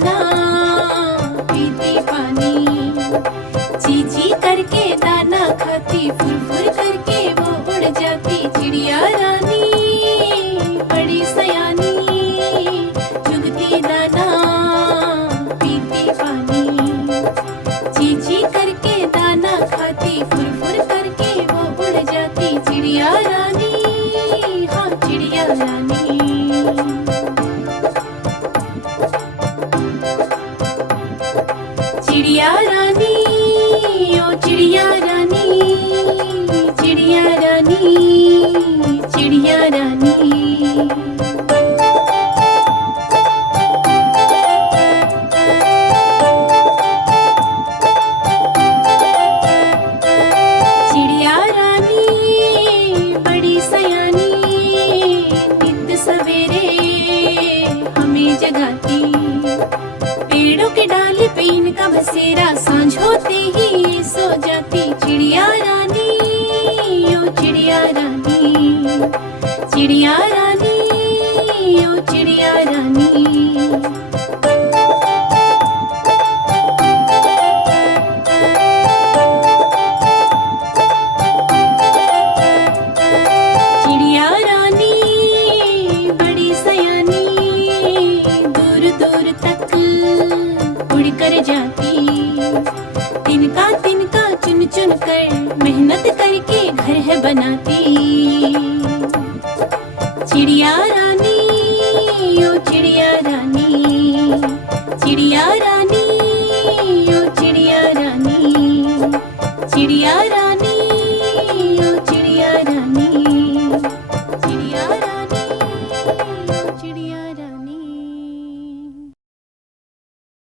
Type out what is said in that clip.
दाना पीती पानी। ची ची करके दाना खाती, फुर फुर करके वो उड़ जाती। चिड़िया रानी बड़ी सयानी, चुगती दाना पीती पानी। ची ची करके दाना खाती, फुर फुर करके वो उड़ जाती। चिड़िया रानी, हाँ चिड़िया रानी। चिड़िया रानी, ओ चिड़िया रानी।